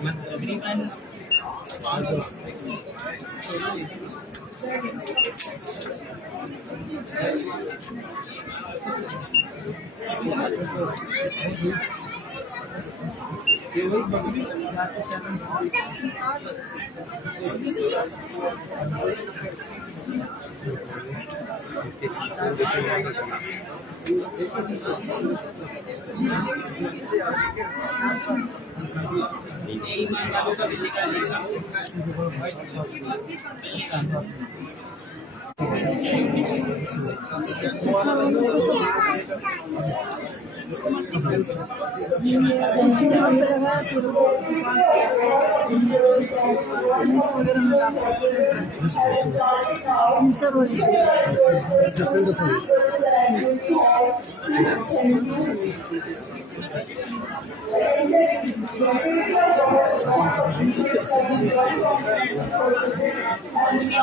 تقریباً ایمان والوں کا بھی نکالے گا.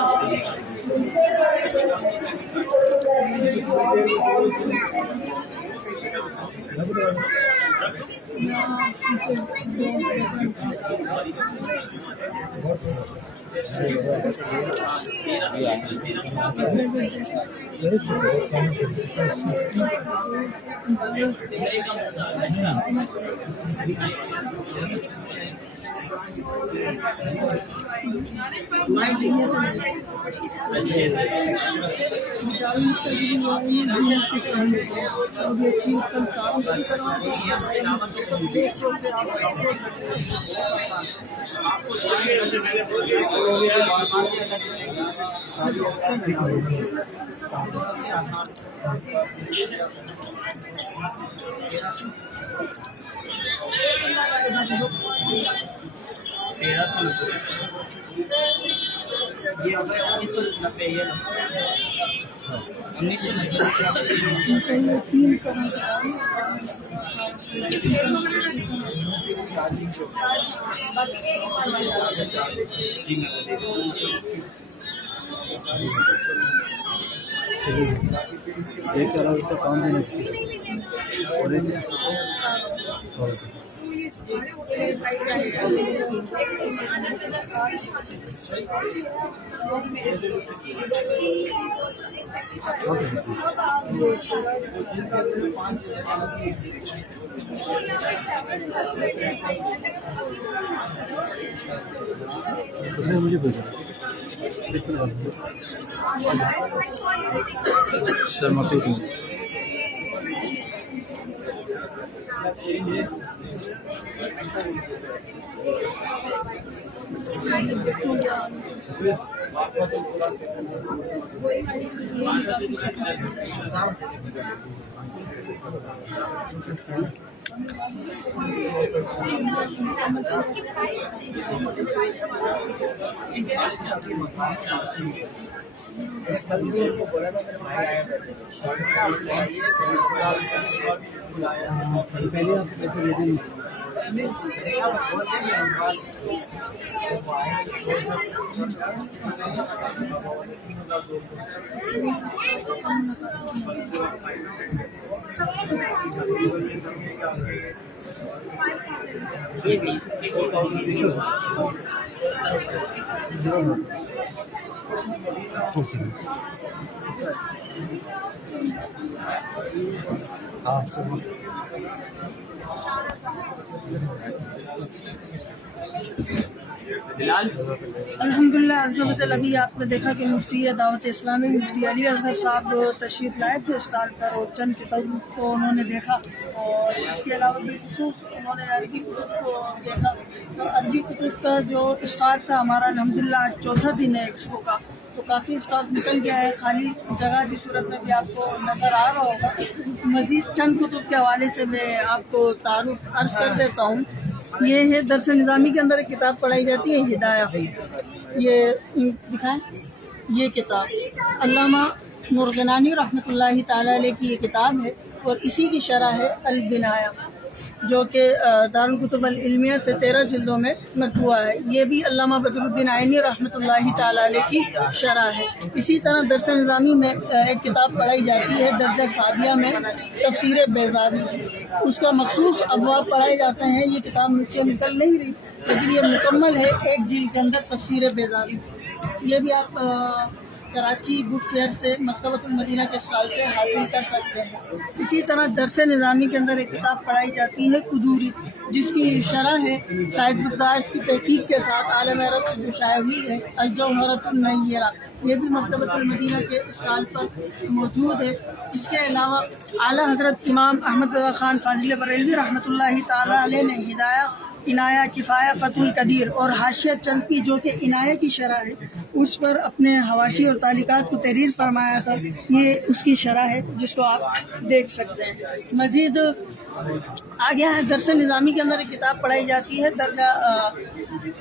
یہ ہو گئے 1990 یہ 1990 کام دینا مجھے بھیجا شرما پیکنگ پہلے آپ پیسے دے دیں الحمدللہ عز و جل. ابھی آپ نے دیکھا کہ مفتی دعوت اسلامی مفتی علی اصغر صاحب تشریف لائے تھے اسٹال پر اور چند کتابوں کو انہوں نے دیکھا اور اس کے علاوہ بالخصوص انہوں نے عربی کتب کو دیکھا. اور عربی کتب کا جو اسٹال تھا ہمارا الحمدللہ آج چوتھا دن ہے ایکسپو کا, تو کافی اسٹاک نکل گیا ہے, خالی جگہ کی صورت میں بھی آپ کو نظر آ رہا ہوگا. مزید چند کتب کے حوالے سے میں آپ کو تعارف عرض کر دیتا ہوں. یہ ہے درس نظامی کے اندر ایک کتاب پڑھائی جاتی ہے ہدایہ, یہ دکھائیں, یہ کتاب علامہ نورغنانی رحمۃ اللہ تعالی علیہ کی یہ کتاب ہے اور اسی کی شرح ہے البنایہ. جو کہ دارالکتب العلمیہ سے 13 جلدوں میں مطبوع ہے. یہ بھی علامہ بدر الدین عینی رحمۃ اللہ تعالیٰ علیہ کی شرح ہے. اسی طرح درس نظامی میں ایک کتاب پڑھائی جاتی ہے درجہ ثانیہ میں تفسیر بیضاوی. اس کا مخصوص ابواب پڑھائے جاتے ہیں. یہ کتاب مجھ سے نکل نہیں رہی لیکن یہ مکمل ہے ایک جلد کے اندر تفسیر بیضاوی. یہ بھی آپ کراچی بک فیئر سے مکتبۃ المدینہ کے اسٹال سے حاصل کر سکتے ہیں. اسی طرح درس نظامی کے اندر ایک کتاب پڑھائی جاتی ہے قدوری، جس کی شرح ہے سعید برداشت کی تحقیق کے ساتھ عالم عرب سے جو شائع ہوئی ہے الجوہرۃ النیرہ. یہ بھی مکتبۃ المدینہ کے اسٹال پر موجود ہے. اس کے علاوہ اعلیٰ حضرت امام احمد رضا خان فاضل بریلوی رحمۃ اللہ تعالیٰ علیہ نے ہدایہ، عنایہ، کفایہ، فتح القدیر اور حاشیہ چنپی جو کہ عنایہ کی شرح ہے اس پر اپنے حواشی اور تعلیقات کو تحریر فرمایا تھا. یہ اس کی شرح ہے جس کو آپ دیکھ سکتے ہیں. مزید آگے ہیں درس نظامی کے اندر ایک کتاب پڑھائی جاتی ہے درجہ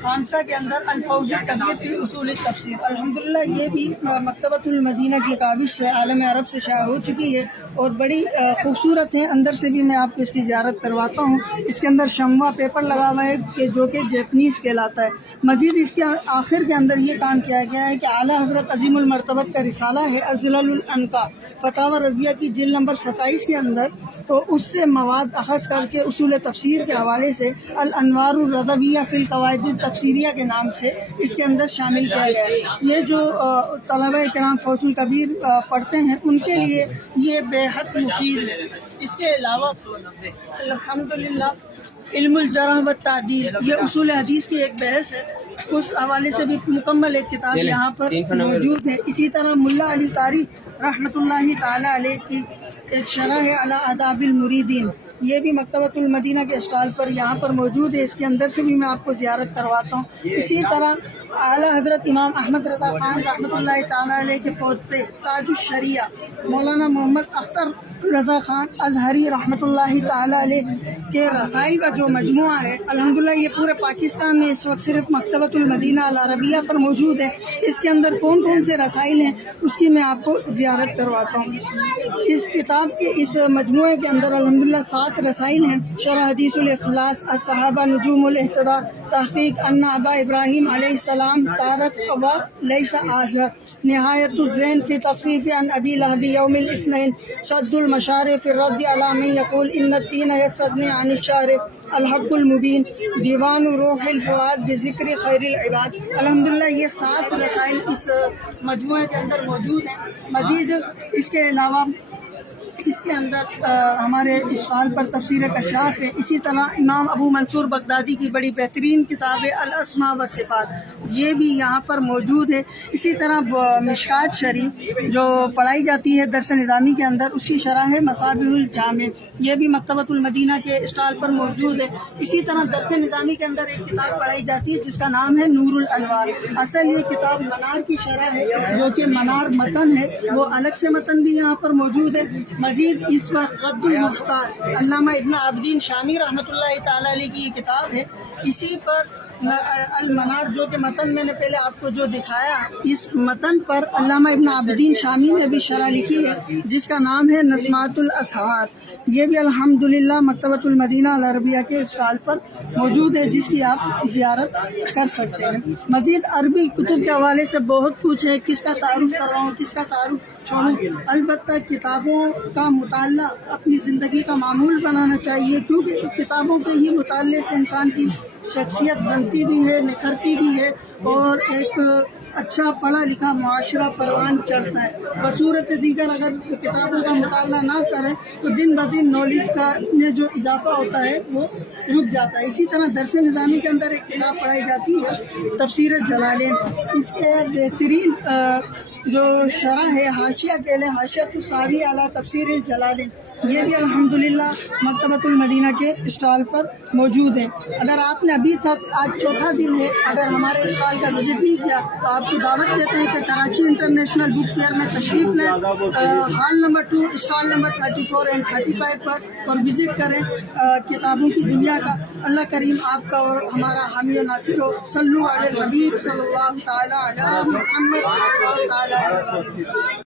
خامسہ کے اندر الفوز الکبیر فی اصول التفسیر. الحمدللہ یہ بھی مکتبۃ المدینہ کی کاوش سے عالم عرب سے شائع ہو چکی ہے اور بڑی خوبصورت ہے. اندر سے بھی میں آپ کو اس کی زیارت کرواتا ہوں. اس کے اندر شموا پیپر لگا ہوا ہے کہ جو کہ جیپنیز کہلاتا ہے. مزید اس کے آخر کے اندر یہ کام کیا گیا ہے کہ اعلیٰ حضرت عظیم المرتبت کا رسالہ ہے ازلل الانقا فتاوی رضویہ کی جلد نمبر 27 کے اندر، تو اس سے مواد اخذ کر کے اصول تفسیر کے حوالے سے الانوار الرضویہ فی القواعد التفسیریہ کے نام سے اس کے اندر شامل کیا گیا ہے. یہ جو طلبہ کرام فوز الکبیر پڑھتے ہیں ان کے لیے یہ بے حد مفید ہے. اس کے علاوہ الحمدللہ علم الجرح والتعدیل یہ اصول حدیث کی ایک بحث ہے، اس حوالے سے بھی مکمل ایک کتاب یہاں پر موجود ہے. اسی طرح ملا علی قاری رحمۃ اللہ تعالیٰ علیہ کی ایک شرح ہے علی آداب المریدین. یہ بھی مکتبۃ المدینہ کے اسٹال پر یہاں پر موجود ہے. اس کے اندر سے بھی میں آپ کو زیارت کرواتا ہوں. اسی طرح اعلیٰ حضرت امام احمد رضا خان رحمۃ اللہ تعالیٰ علیہ کے پوتے تاج الشریعہ مولانا محمد اختر رضا خان ازہری رحمۃ اللہ تعالیٰ علیہ کے رسائل کا جو مجموعہ ہے الحمدللہ یہ پورے پاکستان میں اس وقت صرف مکتبۃ المدینہ العربیہ پر موجود ہے. اس کے اندر کون کون سے رسائل ہیں اس کی میں آپ کو زیارت کرواتا ہوں. اس کتاب کے اس مجموعے کے اندر الحمدللہ 7 رسائل ہیں. شرح حدیث الاخلاص، الصحابہ نجوم الاہتداء، تحقیق ان ابا ابراہیم علیہ السلام تارک و لیس آزر، نہایت الزین فی تخفیف عن ابی لہب یوم الاثنین، صد المشارع فی الرد علی من یقول ان الدین یستغنی عن الشارع، الحق المبین، دیوان روح الفؤاد بذکر خیر العباد. الحمدللہ یہ 7 رسائل اس مجموعے کے اندر موجود ہیں. مزید اس کے علاوہ اس کے اندر ہمارے اسٹال پر تفسیر کشاف ہے. اسی طرح امام ابو منصور بغدادی کی بڑی بہترین کتاب ہے الاسماء والصفات، یہ بھی یہاں پر موجود ہے. اسی طرح مشکات شریف جو پڑھائی جاتی ہے درس نظامی کے اندر اس کی شرح ہے مصابیح الجامع، یہ بھی مکتبۃ المدینہ کے اسٹال پر موجود ہے. اسی طرح درس نظامی کے اندر ایک کتاب پڑھائی جاتی ہے جس کا نام ہے نور الانوار. اصل یہ کتاب منار کی شرح ہے جو کہ منار متن ہے، وہ الگ سے متن بھی یہاں پر موجود ہے. مزید اس وقت رد المختار علامہ ابن عابدین شامی رحمۃ اللہ تعالیٰ علیہ کی یہ کتاب ہے. اسی پر المنار جو کہ متن میں نے پہلے آپ کو جو دکھایا، اس متن پر علامہ ابن عابدین شامی نے بھی شرح لکھی ہے جس کا نام ہے نسمات الاسحار. یہ بھی الحمدللہ مکتبۃ المدینہ العربیہ کے اسٹال پر موجود ہے جس کی آپ زیارت کر سکتے ہیں. مزید عربی کتب کے حوالے سے بہت کچھ ہے، کس کا تعارف کرواؤں کس کا تعارف چھوڑوں. البتہ کتابوں کا مطالعہ اپنی زندگی کا معمول بنانا چاہیے کیونکہ کتابوں کے ہی مطالعے سے انسان کی شخصیت بنتی بھی ہے، نکھرتی بھی ہے اور ایک اچھا پڑھا لکھا معاشرہ پروان چڑھتا ہے. بصورت دیگر اگر کتابوں کا مطالعہ نہ کریں تو دن بدن نالج کا میں جو اضافہ ہوتا ہے وہ رک جاتا ہے. اسی طرح درس نظامی کے اندر ایک کتاب پڑھائی جاتی ہے تفسیر جلالین. اس کے بہترین جو شرح ہے حاشیہ کے لئے حاشیۃ الساوی علی تفسیر الجلالین، یہ بھی الحمدللہ مکتبۃ المدینہ کے اسٹال پر موجود ہے. اگر آپ نے ابھی تک آج 4تھا دن ہے اگر ہمارے اسٹال کا وزٹ نہیں کیا تو آپ کو دعوت دیتے ہیں کہ کراچی انٹرنیشنل بک فیئر میں تشریف لیں، hall number 2 stall number 34 and 35 پر اور وزٹ کریں کتابوں کی دنیا کا. اللہ کریم آپ کا اور ہمارا حامی و ناصر ہو. صلو علی الحبیب صلی اللہ تعالی علی محمد صلی اللہ تعالی علیہ وسلم.